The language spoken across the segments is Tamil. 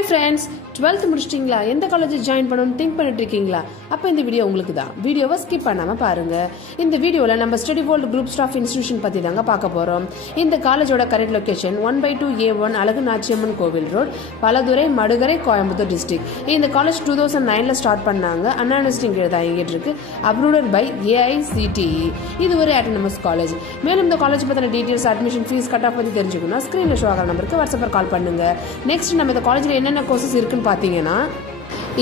Hi friends, 12th முடிச்சிட்டிங்களா? எந்த காலேஜ் ஜாயின் பண்ணணும்னு திங்க் பண்ணிட்டு இருக்கீங்களா? அப்போ இந்த வீடியோ உங்களுக்கு தான். வீடியோவை ஸ்கிப் பண்ணாமல் பாருங்கள். இந்த வீடியோவில் நம்ம study world group staff institution பற்றி தாங்க பார்க்க போகிறோம். இந்த காலேஜோட correct location 1/2A1 Azhagu Nachiyamman Kovil road, Palathurai, Madukarai, Coimbatore district. இந்த காலேஜ் 2009 ஸ்டார்ட் பண்ணாங்க. அண்ணா யூனிவர்சிட்டி கீழே தான் இயங்கிட்டு இருக்கு. Approved by AICTE. இது ஒரு ஆட்டோனமஸ் காலேஜ். மேலும் இந்த காலேஜ் பற்றின details, admission fees, cut off பற்றி தெரிஞ்சுக்கணும். ஸ்க்ரீனில் ஷோ ஆகிற நம்பருக்கு வாட்ஸ்அப்பில் கால் பண்ணுங்க. நெக்ஸ்ட் நம்ம இந்த காலேஜில் என்னென்ன கோர்சஸ் இருக்குன்னு பார்த்தீங்கன்னா,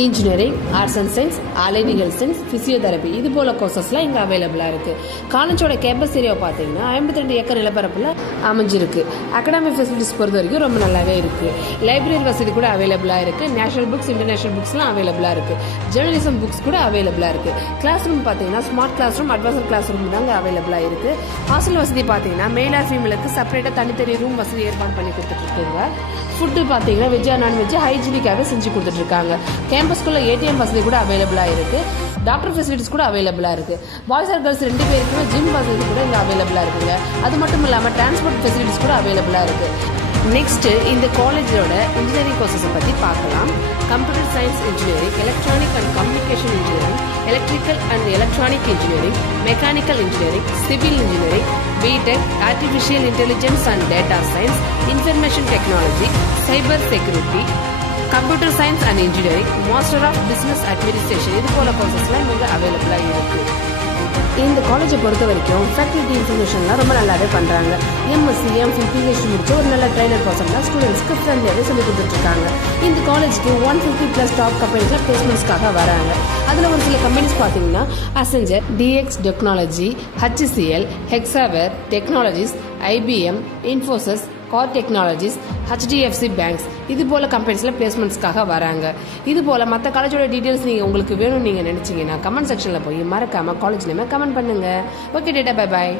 engineering, arts and science, allied health science, physiotherapy, இது போல கோர்சஸ்லாம் இங்கே அவைலபிளாக இருக்குது. காலேஜோட கேம்பஸ் ஏரியாவை பார்த்தீங்கன்னா 52 ஏக்கர் நிலப்பரப்பில் அமைஞ்சிருக்கு. அகாடமிக் ஃபெசிலிட்டிஸ் பொறுத்த வரைக்கும் ரொம்ப நல்லாவே இருக்குது. லைப்ரரி வசதி கூட அவைலபிளாக இருக்குது. நேஷனல் புக்ஸ், இன்டர்நேஷனல் புக்ஸ்லாம் அவைலபிளாக இருக்குது. ஜேர்னலிசம் புக்ஸ் கூட அவைலபிளாக இருக்குது. கிளாஸ் ரூம் பார்த்தீங்கன்னா smart class room, advance class room தாங்க அவைலபிளாக இருக்குது. ஹாஸ்டல் வசதி பார்த்தீங்கன்னா மேல் ஆர் ஃபீமேலுக்கு செப்பரேட்டாக தனித்தனி ரூம் வசதி ஏற்பாடு பண்ணி கொடுத்துட்ருக்காங்க. ஃபுட்டு பார்த்தீங்கன்னா வெஜ்ஜா நான்வெஜ் ஹைஜீனிக்காகவே செஞ்சு கொடுத்துட்ருக்காங்க. கேம்பஸ்குள்ள ATM வசதி கூட அவைலபிளாக இருக்குது. டாக்டர் ஃபெசிலிட்டிஸ் கூட அவைலபிளாக இருக்குது. பாய்ஸ் ஆர் கேர்ள்ஸ் 2 பேருக்குமே ஜிம் வசதி கூட இங்கே அவைலபிளாக இருக்குங்க. அது மட்டும் இல்லாமல் டிரான்ஸ்போர்ட் ஃபெசிலிட்டிஸ் கூட அவைலபிளாக இருக்குது. நெக்ஸ்ட்டு இந்த காலேஜோட இன்ஜினியரிங் கோர்சஸை பற்றி பார்க்கலாம். Computer science engineering, electronic and communication engineering, electrical and electronic engineering, mechanical engineering, civil engineering, BTech, artificial intelligence and data science, information technology, cyber security, computer science and engineering, master of business administration, இது போல கோர்சஸ்லாம் இங்கே அவைலபிளாக இருக்குது. இந்த காலேஜை பொறுத்த வரைக்கும் ஃபேக்கல்டி இன்ஃபர்மேஷன்லாம் ரொம்ப நல்லாவே பண்ணுறாங்க. MSc, MPhil, PhD முடிச்ச ஒரு நல்ல ட்ரைனர் பர்சன்லாம் ஸ்டூடெண்ட்ஸ்க்கு ஃப்ரெண்ட்லியாகவே சொல்லி கொடுத்துட்ருக்காங்க. இந்த காலேஜுக்கு 150+ டாப் கம்பெனிஸில் பிளேஸ்மெண்ட்ஸ்க்காக வராங்க. அதில் ஒரு சில கம்பெனிஸ் பார்த்தீங்கன்னா Accenture, DX Technology, HCL, Hexaware Technologies, IBM, Infosys, car technologies, HDFC banks, இது போல் கம்பெனிஸில் பிளேஸ்மெண்ட்ஸ்க்காக வராங்க. இது போல் மற்ற காலேஜோட டீட்டெயில்ஸ் உங்களுக்கு வேணும்னு நீங்கள் நினச்சிங்கன்னா கமெண்ட் செக்ஷனில் போய் மறக்காமல் காலேஜ் நேமை கமெண்ட் பண்ணுங்கள். Okay data, bye bye.